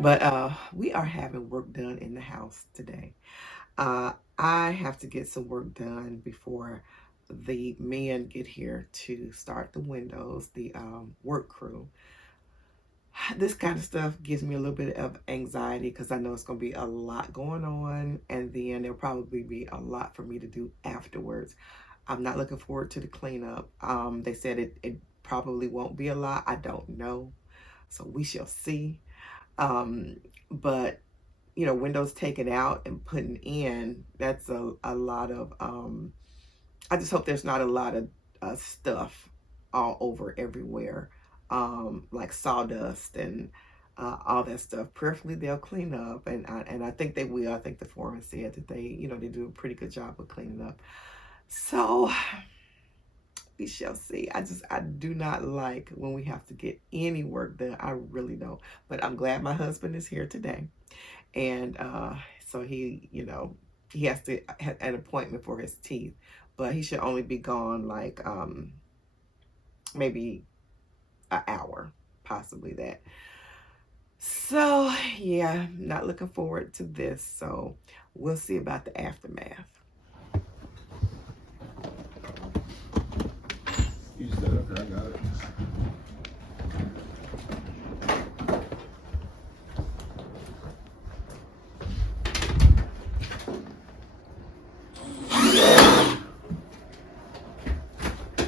But we are having work done in the house today. I have to get some work done before the men get here to start the windows, the work crew. This kind of stuff gives me a little bit of anxiety because I know it's going to be a lot going on, and then there'll probably be a lot for me to do afterwards. I'm not looking forward to the cleanup. They said it probably won't be a lot. I don't know. So we shall see. Um, but windows taken out and putting in, that's a lot of, I just hope there's not a lot of stuff all over everywhere, like sawdust and all that stuff. Prayerfully, they'll clean up, and I think they will. I think the foreman said that they do a pretty good job of cleaning up. So we shall see. I do not like when we have to get any work done. I really don't. But I'm glad my husband is here today, and so he has to have an appointment for his teeth, but he should only be gone like maybe an hour, possibly that. So yeah, not looking forward to this. So we'll see about the aftermath. You just got up there, I got it.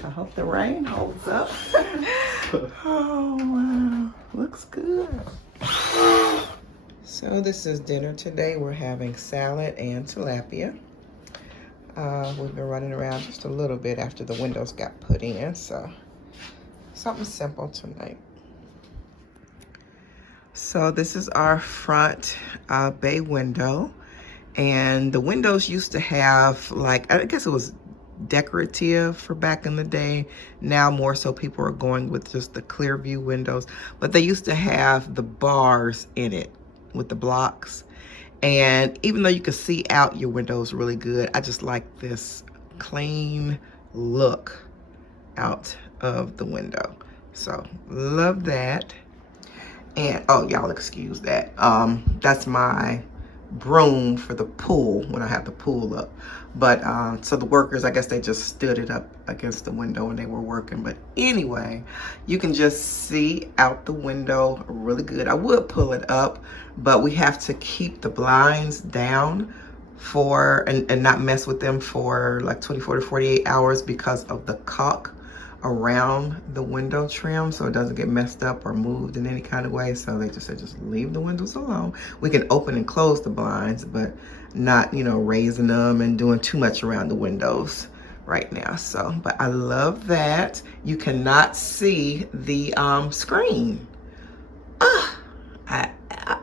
I hope the rain holds up. Oh, wow. Looks good. So this is dinner today. We're having salad and tilapia. We've been running around just a little bit after the windows got put in, so something simple tonight. So this is our front bay window, and the windows used to have, like, I guess it was decorative for back in the day. Now more so people are going with just the clear view windows, but they used to have the bars in it with the blocks. And even though you can see out your windows really good, I just like this clean look out of the window. So love that. And oh, y'all excuse that. That's my broom for the pool when I have the pool up. But so the workers, I guess they just stood it up against the window and they were working. But anyway, you can just see out the window really good. I would pull it up, but we have to keep the blinds down and not mess with them for like 24 to 48 hours because of the caulk around the window trim, so it doesn't get messed up or moved in any kind of way. So they just said just leave the windows alone. We can open and close the blinds, but not raising them and doing too much around the windows right now. So but I love that you cannot see the screen. I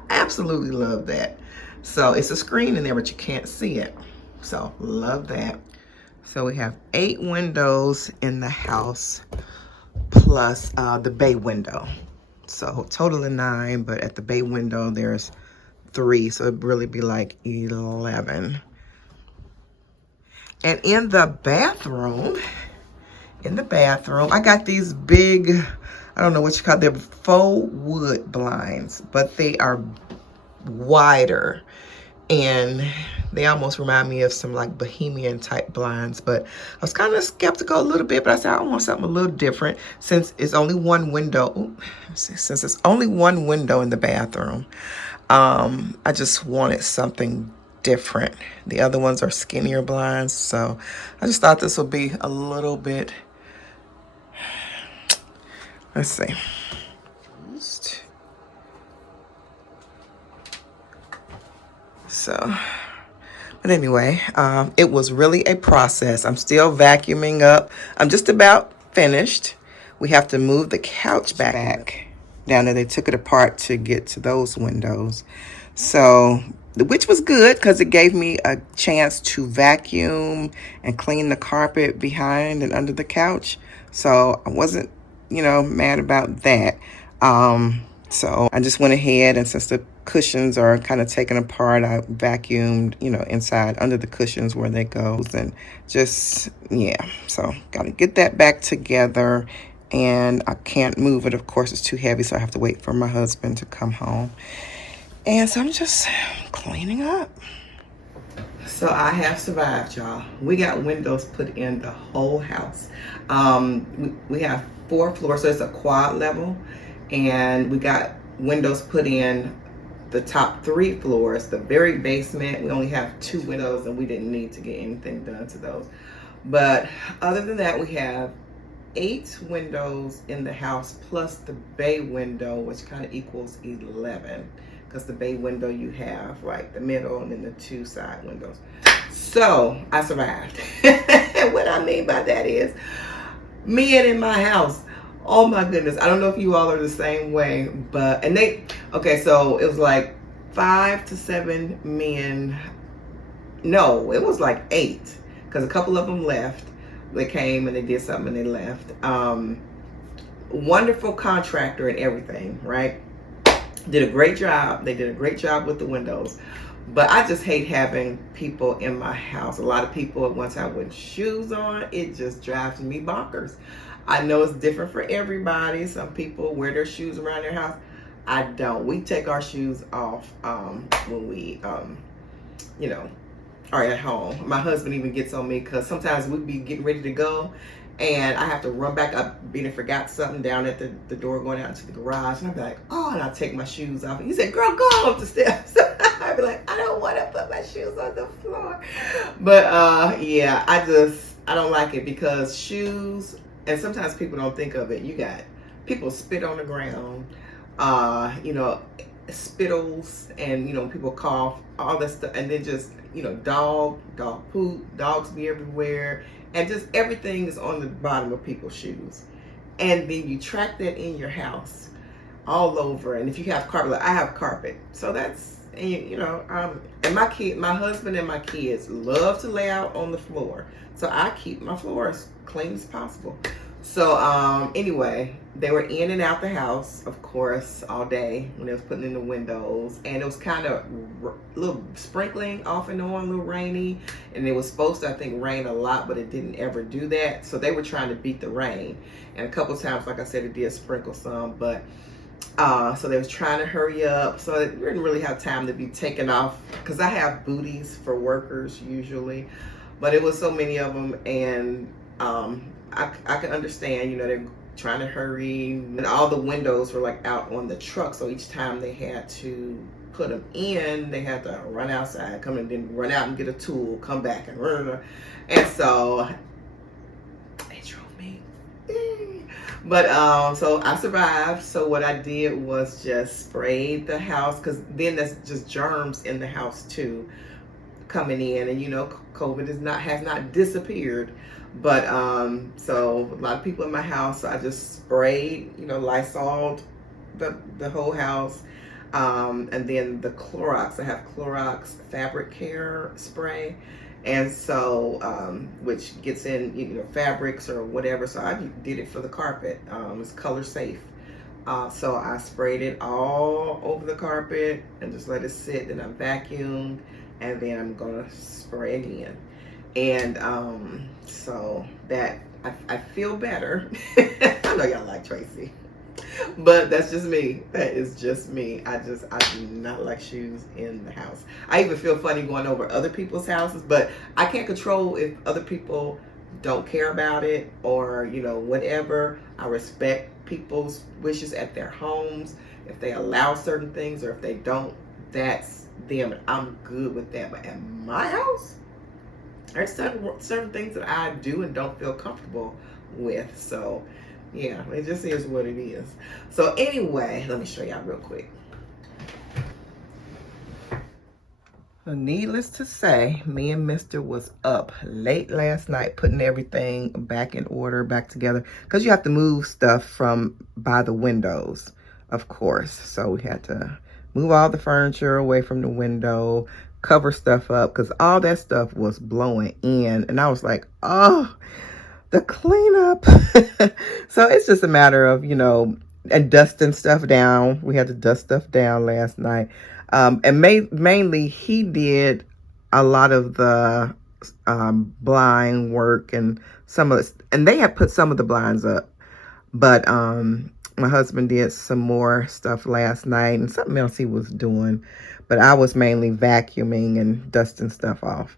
absolutely love that. So it's a screen in there, but you can't see it. So love that. So we have 8 windows in the house plus the bay window. So total of 9, but at the bay window there's 3, so it'd really be like 11. And in the bathroom, I got these big, I don't know what you call them, faux wood blinds, but they are wider. And they almost remind me of some like bohemian type blinds, but I was kind of skeptical a little bit, but I said I want something a little different since it's only one window. Since it's only one window in the bathroom, I just wanted something different. The other ones are skinnier blinds, so I just thought this would be a little bit, let's see. So, but anyway, it was really a process. I'm still vacuuming up. I'm just about finished. We have to move the couch back down there. They took it apart to get to those windows. So, which was good because it gave me a chance to vacuum and clean the carpet behind and under the couch. So I wasn't, mad about that. So I just went ahead, and since the cushions are kind of taken apart, I vacuumed, inside under the cushions where they go, and just, yeah. So got to get that back together, and I can't move it. Of course, it's too heavy, so I have to wait for my husband to come home. And so I'm just cleaning up. So I have survived, y'all. We got windows put in the whole house. We have 4 floors, so it's a quad level. And we got windows put in the top 3 floors. The very basement, we only have 2 windows, and we didn't need to get anything done to those. But other than that, we have 8 windows in the house plus the bay window, which kind of equals 11, because the bay window you have like the middle and then the 2 side windows. So I survived. What I mean by that is men in my house. Oh my goodness, I don't know if you all are the same way, but okay, so it was like 5 to 7 men. No, it was like 8, because a couple of them left. They came and they did something and they left. Wonderful contractor and everything, right? Did a great job. They did a great job with the windows. But I just hate having people in my house. A lot of people at one time with shoes on. It just drives me bonkers. I know it's different for everybody. Some people wear their shoes around their house. I don't. We take our shoes off when we, are at home. My husband even gets on me because sometimes we'd be getting ready to go and I have to run back up, being forgot something down at the door going out into the garage, and I'd be like, oh, and I'll take my shoes off. And he said, girl, go up the steps. I'd be like, I don't want to put my shoes on the floor. But yeah, I don't like it because shoes, and sometimes people don't think of it. You got people spit on the ground, spittles, and people cough, all that stuff, and then just dog poop, dogs be everywhere, and just everything is on the bottom of people's shoes. And then you track that in your house all over. And if you have carpet, like I have carpet, so that's, and my husband and my kids love to lay out on the floor, so I keep my floors clean as possible. So anyway, they were in and out the house, of course, all day when they was putting in the windows, and it was kind of a little sprinkling off and on, a little rainy, and it was supposed to, I think, rain a lot, but it didn't ever do that. So they were trying to beat the rain, and a couple times, like I said, it did sprinkle some, but so they was trying to hurry up, so they didn't really have time to be taken off, because I have booties for workers usually, but it was so many of them, and I can understand, they're trying to hurry, and all the windows were like out on the truck, so each time they had to put them in, they had to run outside, come and then run out and get a tool, come back and run, and so it drove me. But so I survived. So what I did was just spray the house, because then that's just germs in the house too coming in, and COVID has not disappeared. But so a lot of people in my house, so I just sprayed, Lysol the whole house, and then the Clorox. I have Clorox fabric care spray, and so which gets in fabrics or whatever. So I did it for the carpet. It's color safe. So I sprayed it all over the carpet and just let it sit. Then I vacuumed, and then I'm gonna spray again. And so that I feel better. I know y'all like Tracie, but that's just me. That is just me. I do not like shoes in the house. I even feel funny going over other people's houses, but I can't control if other people don't care about it or whatever. I respect people's wishes at their homes. If they allow certain things or if they don't, that's them. I'm good with that. But at my house, there's certain things that I do and don't feel comfortable with. So yeah, it just is what it is. So anyway, let me show y'all real quick. So needless to say, me and Mr. was up late last night putting everything back in order, back together, because you have to move stuff from by the windows, of course. So we had to move all the furniture away from the window, cover stuff up, because all that stuff was blowing in, and I was like, oh, the cleanup. So it's just a matter of and dusting stuff down. We had to dust stuff down last night, and mainly he did a lot of the blind work and some of the, and they had put some of the blinds up, but My husband did some more stuff last night and something else he was doing, but I was mainly vacuuming and dusting stuff off.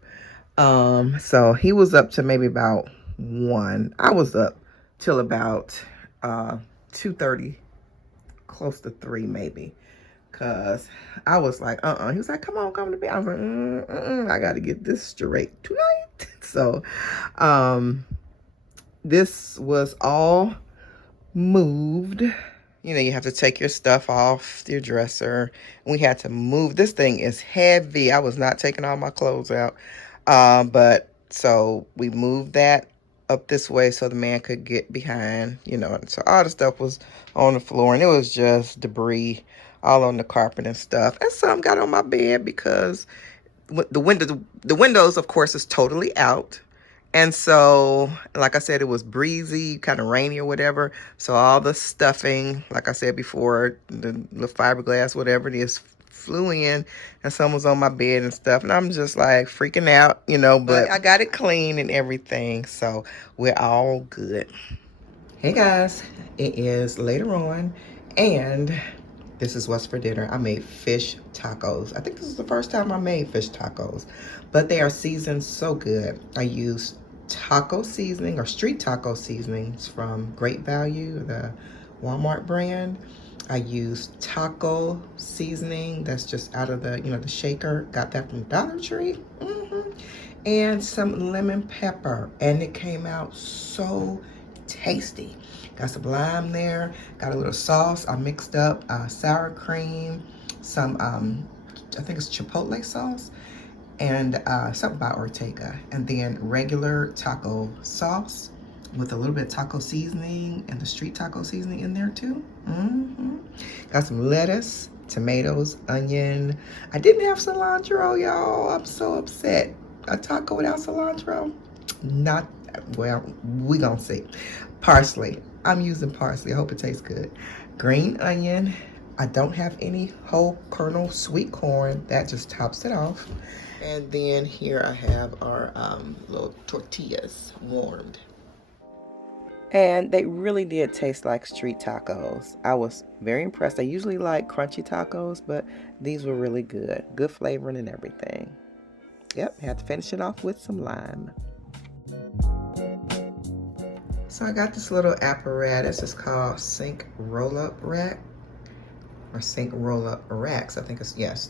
So he was up to maybe about 1. I was up till about 2:30, close to 3 maybe. Cause I was like, He was like, come on, come to bed. I was like, I got to get this straight tonight. So, this was all moved. You know, you have to take your stuff off your dresser. We had to move. This thing is heavy. I was not taking all my clothes out. But so we moved that up this way so the man could get behind, you know. So all the stuff was on the floor and it was just debris all on the carpet and stuff. And some got on my bed because the windows, of course, is totally out. And so, like I said, it was breezy, kind of rainy or whatever. So all the stuffing, like I said before, the fiberglass, whatever it is, flew in, and some was on my bed and stuff. And I'm just like freaking out, you know, but I got it clean and everything. So we're all good. Hey guys, it is later on, and this is what's for dinner. I made fish tacos. I think this is the first time I made fish tacos, but they are seasoned so good. I used taco seasoning or street taco seasonings from Great Value, the Walmart brand. I used taco seasoning that's just out of the, you know, the shaker. Got that from Dollar Tree. And some lemon pepper, and it came out so tasty. Got some lime there, got a little sauce. I mixed up sour cream, some I think it's chipotle sauce, and something by Ortega, and then regular taco sauce with a little bit of taco seasoning and the street taco seasoning in there too. Got some lettuce, tomatoes, onion. I didn't have cilantro, y'all. I'm so upset. A taco without cilantro? Not, well, we gonna see. Parsley. I'm using parsley. I hope it tastes good. Green onion. I don't have any whole kernel sweet corn. That just tops it off. And then here I have our little tortillas warmed. And they really did taste like street tacos. I was very impressed. I usually like crunchy tacos, but these were really good. Good flavoring and everything. Yep, had to finish it off with some lime. So I got this little apparatus. It's called sink roll-up rack, or sink roll-up racks. I think it's, yes,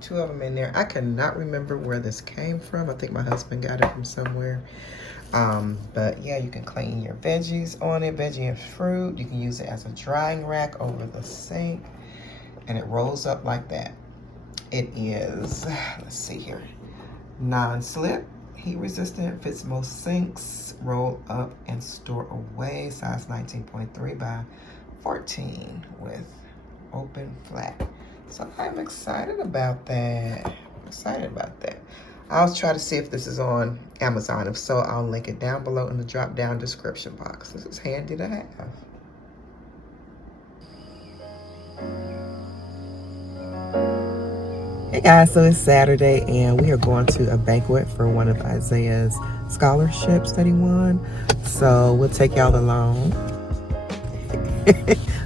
two of them in there. I cannot remember where this came from. I think my husband got it from somewhere. But yeah, you can clean your veggies on it, veggie and fruit. You can use it as a drying rack over the sink, and it rolls up like that. It is, let's see here, non-slip, heat resistant, fits most sinks, roll up and store away, size 19.3 by 14 with open flat. So I'm excited about that. I'll try to see if this is on Amazon. If so, I'll link it down below in the drop down description box. This is handy to have. Hey guys, so it's Saturday and we are going to a banquet for one of Isaiah's scholarships that he won. So we'll take y'all along.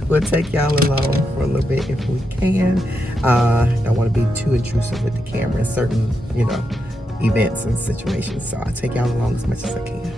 We'll take y'all along for a little bit if we can. Don't want to be too intrusive with the camera in certain, you know, events and situations. So I'll take y'all along as much as I can.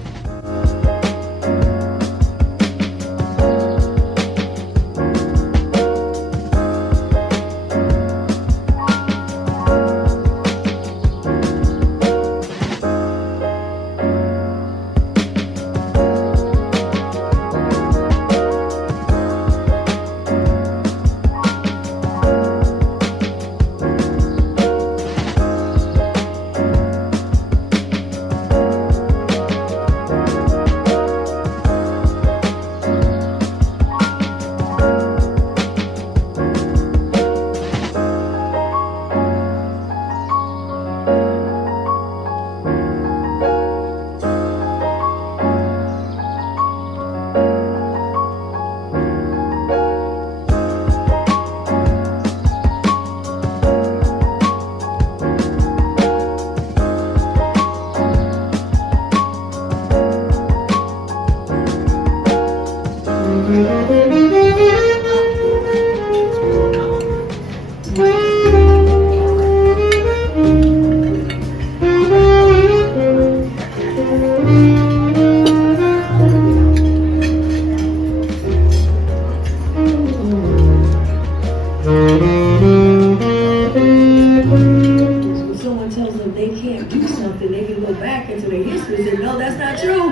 into their history. Said, no, that's not true.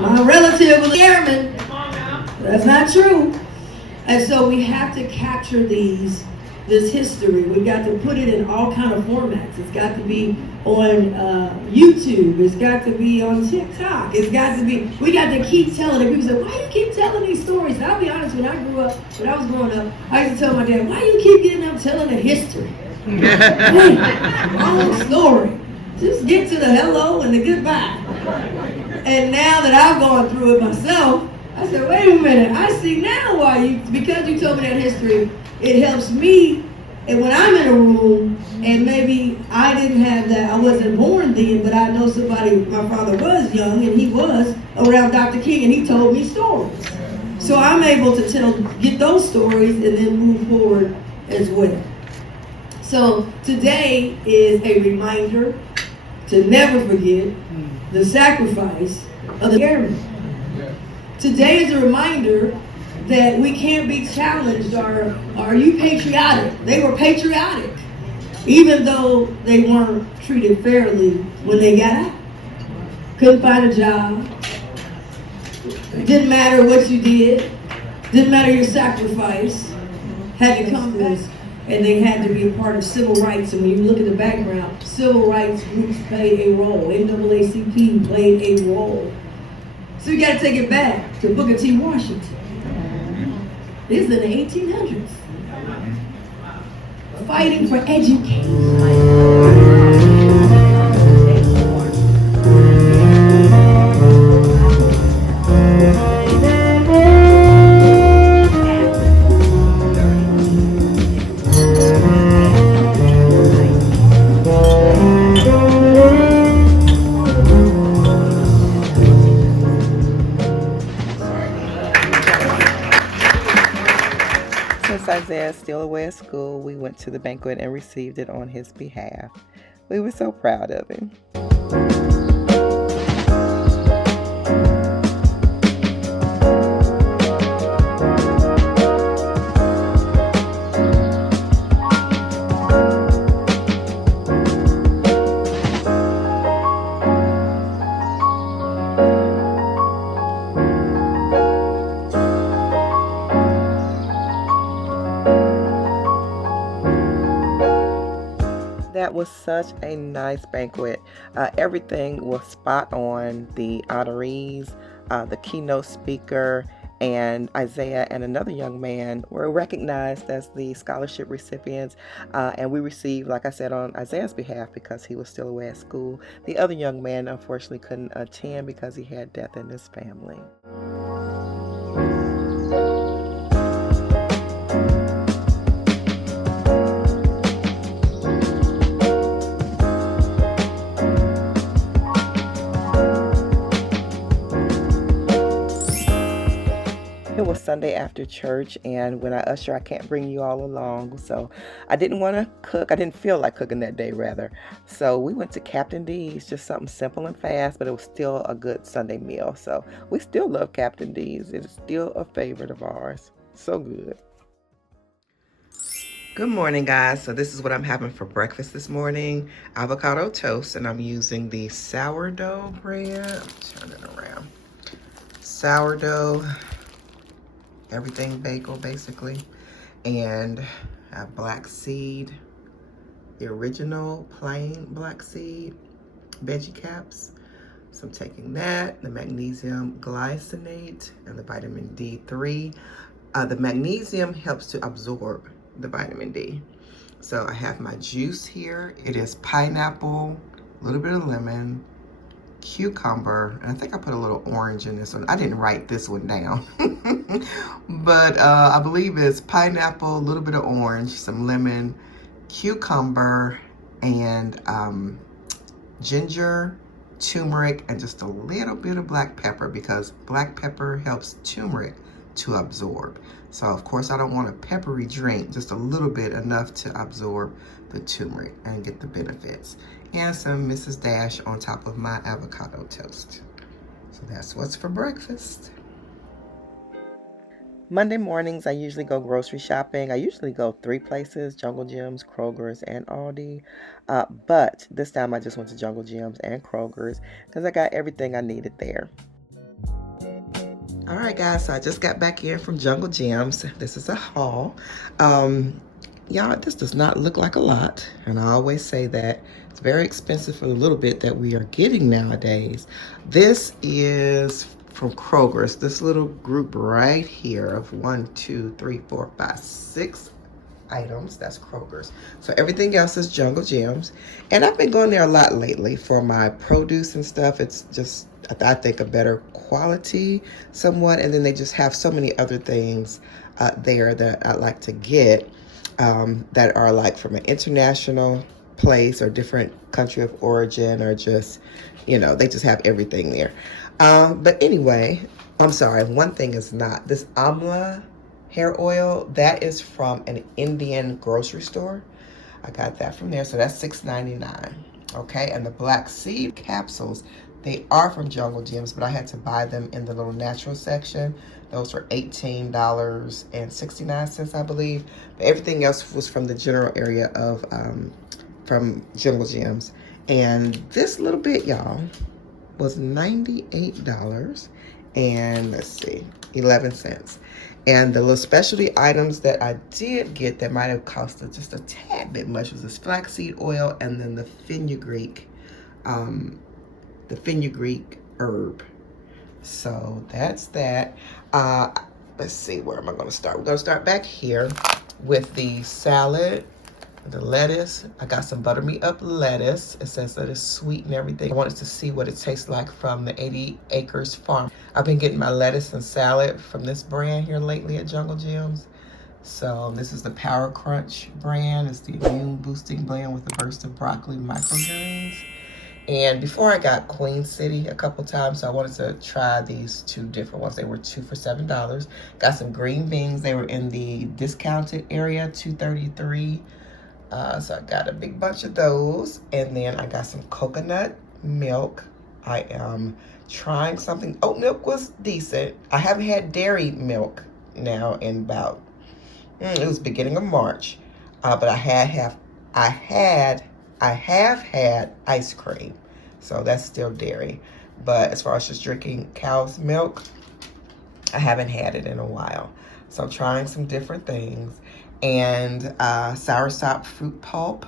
My relative was airman. That's not true. And so we have to capture this history. We got to put it in all kind of formats. It's got to be on YouTube. It's got to be on TikTok. It's got to be, we got to keep telling it. People say, why do you keep telling these stories? And I'll be honest, when I was growing up, I used to tell my dad, why do you keep getting up telling the history? Long story. Just get to the hello and the goodbye. And now that I've gone through it myself, I said, wait a minute, I see now why because you told me that history, it helps me. And when I'm in a room, and maybe I didn't have that, I wasn't born then, but I know somebody, my father was young, and he was around Dr. King, and he told me stories. So I'm able to get those stories and then move forward as well. So today is a reminder to never forget the sacrifice of the airmen. Today is a reminder that we can't be challenged. Are you patriotic? They were patriotic, even though they weren't treated fairly when they got out. Couldn't find a job. Didn't matter what you did. Didn't matter your sacrifice. Had to come back. And they had to be a part of civil rights. And when you look at the background, civil rights groups played a role. NAACP played a role. So we got to take it back to Booker T. Washington. This is in the 1800s. Fighting for education. Since Isaiah is still away at school, we went to the banquet and received it on his behalf. We were so proud of him. That was such a nice banquet. Everything was spot on. The honorees, the keynote speaker, and Isaiah and another young man were recognized as the scholarship recipients. And we received, like I said, on Isaiah's behalf because he was still away at school. The other young man unfortunately couldn't attend because he had death in his family. It was Sunday after church, and when I usher, I can't bring you all along, so I didn't want to cook. I didn't feel like cooking that day, rather. So we went to Captain D's, just something simple and fast, but it was still a good Sunday meal. So we still love Captain D's. It is still a favorite of ours. So good. Good morning, guys. So this is what I'm having for breakfast this morning. Avocado toast, and I'm using the sourdough bread. Turn it around. Sourdough. Everything bagel basically, and I have black seed, the original plain black seed veggie caps. So I'm taking that, the magnesium glycinate and the vitamin D3. The magnesium helps to absorb the vitamin D. So I have my juice here. It is pineapple, a little bit of lemon, cucumber, and I think I put a little orange in this one. I didn't write this one down. But I believe it's pineapple, a little bit of orange, some lemon, cucumber, and ginger, turmeric, and just a little bit of black pepper because black pepper helps turmeric to absorb. So of course I don't want a peppery drink, just a little bit, enough to absorb the turmeric and get the benefits. And some Mrs. Dash on top of my avocado toast. So that's what's for breakfast. Monday mornings, I usually go grocery shopping. I usually go 3 places, Jungle Gyms, Kroger's, and Aldi. But this time I just went to Jungle Gyms and Kroger's because I got everything I needed there. All right, guys, so I just got back in from Jungle Gyms. This is a haul. Y'all, this does not look like a lot, and I always say that. It's very expensive for the little bit that we are getting nowadays. This is from Kroger's, this little group right here of 1, 2, 3, 4, 5, 6 items. That's Kroger's. So everything else is Jungle Gyms. And I've been going there a lot lately for my produce and stuff. It's just, I think, a better quality somewhat. And then they just have so many other things there that I like to get that are like from an international place or different country of origin, or just, you know, they just have everything there. But anyway, I'm sorry, one thing is not. This Amla hair oil, that is from an Indian grocery store. I got that from there, so that's $6.99. Okay, and the black seed capsules, they are from Jungle Gyms, but I had to buy them in the little natural section. Those were $18.69, I believe. But everything else was from the general area of from Jungle Gyms. And this little bit, y'all, was $98 and let's see, 11 cents. And the little specialty items that I did get that might have cost just a tad bit much was this flaxseed oil and then the fenugreek herb. So that's that. Let's see, where am I going to start? We're going to start back here with the salad, the lettuce. I got some buttermeat up lettuce. It says that it's sweet and everything. I wanted to see what it tastes like from the 80 Acres Farm. I've been getting my lettuce and salad from this brand here lately at Jungle Gyms. So this is the Power Crunch brand. It's the immune boosting blend with a burst of broccoli microgreens. And before I got Queen City a couple times, so I wanted to try these 2 different ones. They were 2 for $7. Got some green beans. They were in the discounted area, $2.33. So I got a big bunch of those. And then I got some coconut milk. I am trying something. Oat milk was decent. I haven't had dairy milk now in about, it was beginning of March. But I have had ice cream. So that's still dairy. But as far as just drinking cow's milk, I haven't had it in a while. So I'm trying some different things. And soursop fruit pulp,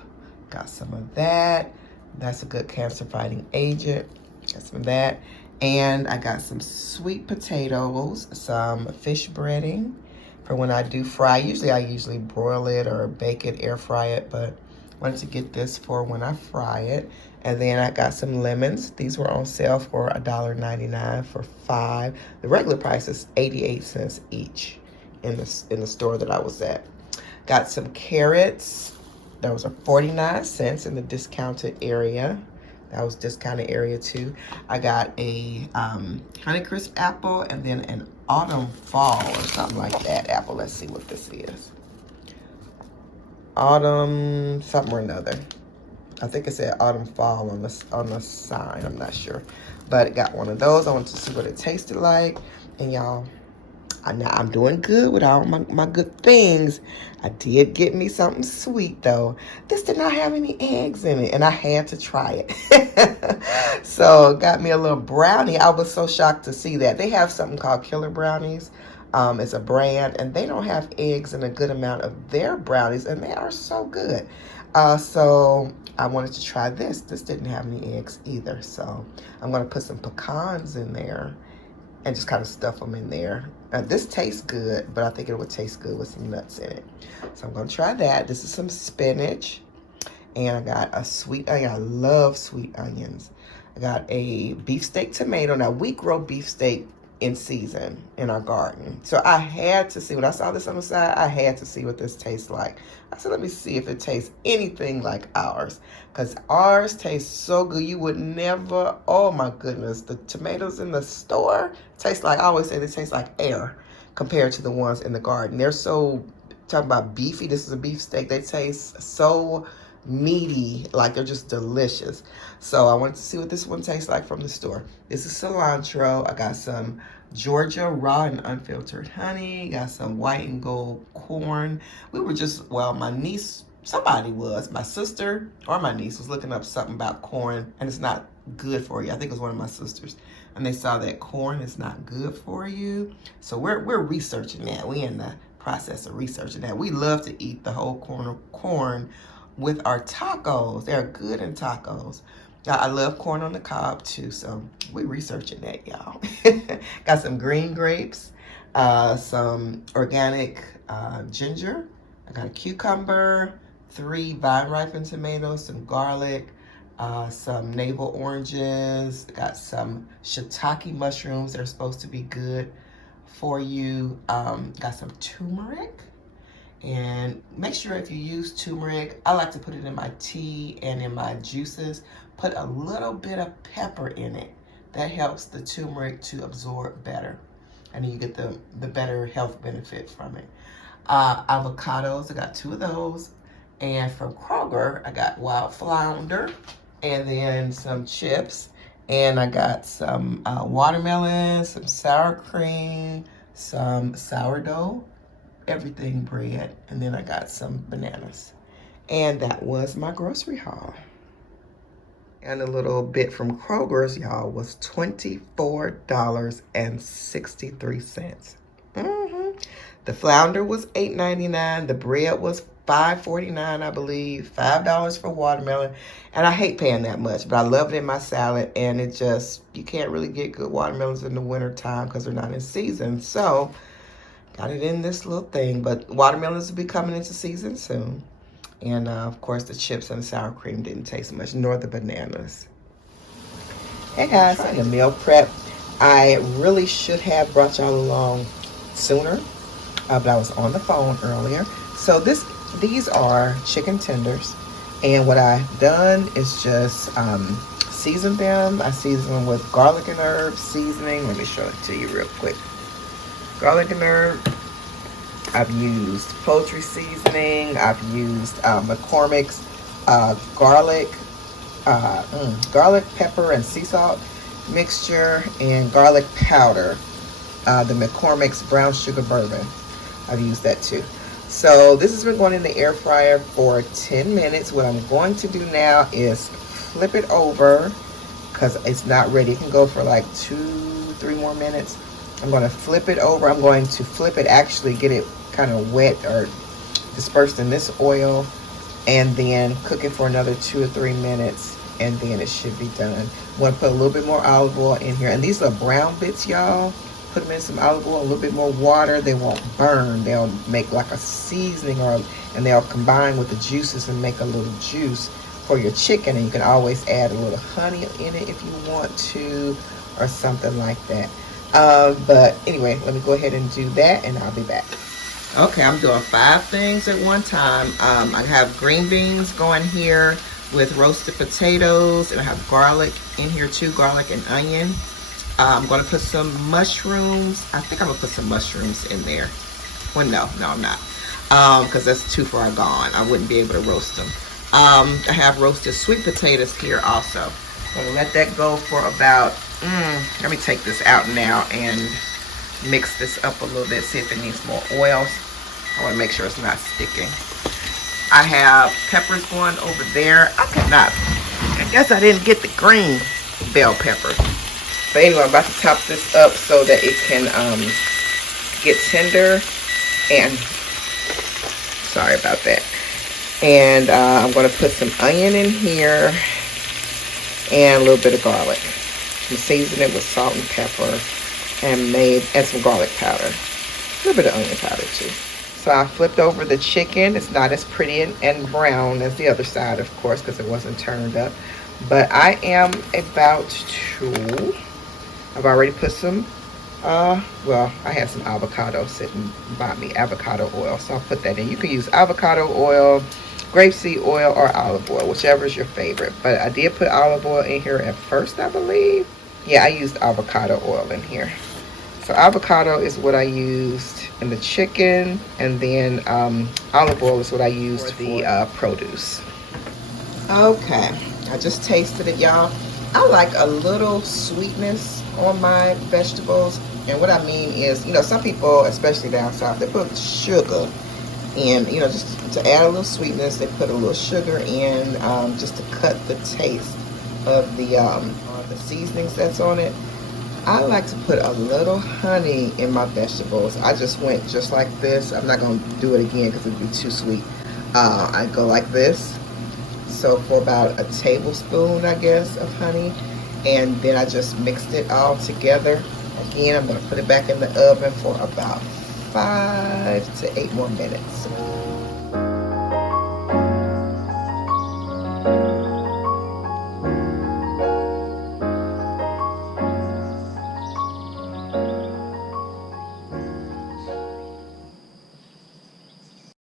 got some of that. That's a good cancer fighting agent. Got some of that. And I got some sweet potatoes, some fish breading for when I do fry. I usually broil it or bake it, air fry it, but wanted to get this for when I fry it. And then I got some lemons. These were on sale for $1.99 for 5. The regular price is 88 cents each in the store that I was at. Got some carrots. Those are 49 cents in the discounted area. That was discounted area too. I got a Honeycrisp apple and then an autumn fall or something like that apple. Let's see what this is. Autumn something or another. I think it said autumn fall on the sign. I'm not sure. But I got one of those. I wanted to see what it tasted like. And y'all, I'm doing good with all my good things. I did get me something sweet though. This did not have any eggs in it and I had to try it. So got me a little brownie. I was so shocked to see that. They have something called Killer Brownies. It's a brand and they don't have eggs in a good amount of their brownies and they are so good. So I wanted to try this. This didn't have any eggs either. So I'm going to put some pecans in there and just kind of stuff them in there. This tastes good, but I think it would taste good with some nuts in it. So I'm going to try that. This is some spinach. And I got a sweet onion. I love sweet onions. I got a beefsteak tomato. Now, we grow beefsteak in season in our garden. So I had to see, when I saw this on the side, I had to see what this tastes like. I said, let me see if it tastes anything like ours. Because ours tastes so good. You would never, oh my goodness, the tomatoes in the store taste like, I always say they taste like air compared to the ones in the garden. They're so, talking about beefy, this is a beef steak. They taste so meaty, like they're just delicious. So I wanted to see what this one tastes like from the store. This is cilantro. I got some Georgia raw and unfiltered honey. Got some white and gold corn. We were just, well, my niece, my sister or my niece was looking up something about corn, and it's not good for you. I think it was one of my sisters. And they saw that corn is not good for you. So we're researching that. We in the process of researching that. We love to eat the whole corn with our tacos. They're good in tacos. I love corn on the cob too, so we researching that, y'all. Got some green grapes, some organic ginger. I got a cucumber, 3 vine-ripened tomatoes, some garlic, some navel oranges. Got some shiitake mushrooms. They're supposed to be good for you. Got some turmeric. And make sure if you use turmeric, I like to put it in my tea and in my juices. Put a little bit of pepper in it. That helps the turmeric to absorb better. And you get the better health benefit from it. Avocados, I got 2 of those. And from Kroger, I got wild flounder and then some chips. And I got some watermelon, some sour cream, some sourdough, everything bread, and then I got some bananas. And that was my grocery haul. And a little bit from Kroger's, y'all, was $24.63. The flounder was $8.99. The bread was $5.49, I believe. $5 for watermelon. And I hate paying that much, but I love it in my salad. And it just, you can't really get good watermelons in the winter time because they're not in season. So got it in this little thing, but watermelons will be coming into season soon. And of course, the chips and the sour cream didn't taste much, nor the bananas. Hey guys, trying to meal prep. I really should have brought y'all along sooner, but I was on the phone earlier. So these are chicken tenders, and what I've done is just season them. I season them with garlic and herb seasoning. Let me show it to you real quick. Garlic and herb. I've used poultry seasoning. I've used McCormick's garlic, pepper, and sea salt mixture, and garlic powder. The McCormick's brown sugar bourbon. I've used that too. So this has been going in the air fryer for 10 minutes. What I'm going to do now is flip it over because it's not ready. It can go for like 2-3 more minutes. I'm going to flip it over. I'm going to flip it, actually get it kind of wet or dispersed in this oil, and then cook it for another 2 or 3 minutes, and then it should be done. I'm going to put a little bit more olive oil in here, and these are brown bits, y'all. Put them in some olive oil, a little bit more water. They won't burn. They'll make like a seasoning, and they'll combine with the juices and make a little juice for your chicken. And you can always add a little honey in it if you want to, or something like that. But anyway, let me go ahead and do that, and I'll be back. Okay, I'm doing 5 things at one time. I have green beans going here with roasted potatoes, and I have garlic in here too, garlic and onion. I'm going to put some mushrooms. I think I'm going to put some mushrooms in there. Well, no, I'm not, because that's too far gone. I wouldn't be able to roast them. I have roasted sweet potatoes here also. I'm going to let that go for about, let me take this out now and mix this up a little bit, see if it needs more oil. I want to make sure it's not sticking. I have peppers going over there. I guess I didn't get the green bell pepper. But anyway, I'm about to top this up so that it can get tender. And sorry about that. And I'm going to put some onion in here and a little bit of garlic. I'm seasoning it with salt and pepper and some garlic powder. A little bit of onion powder too. So I flipped over the chicken. It's not as pretty and brown as the other side, of course, because it wasn't turned up. But I am about to, I've already put some, well, I have some avocado sitting by me, avocado oil. So I'll put that in. You can use avocado oil, grapeseed oil, or olive oil, whichever is your favorite. But I did put olive oil in here at first, I believe. Yeah, I used avocado oil in here. So avocado is what I used in the chicken, and then olive oil is what I used for the produce. Okay, I just tasted it, y'all. I like a little sweetness on my vegetables. And what I mean is, you know, some people, especially down south, they put sugar in, you know, just to add a little sweetness. They put a little sugar in, just to cut the taste of the seasonings that's on it. I like to put a little honey in my vegetables. I just went just like this. I'm not going to do it again because it would be too sweet. I go like this. So for about a tablespoon, I guess, of honey. And then I just mixed it all together. Again, I'm going to put it back in the oven for about 5 to 8 more minutes.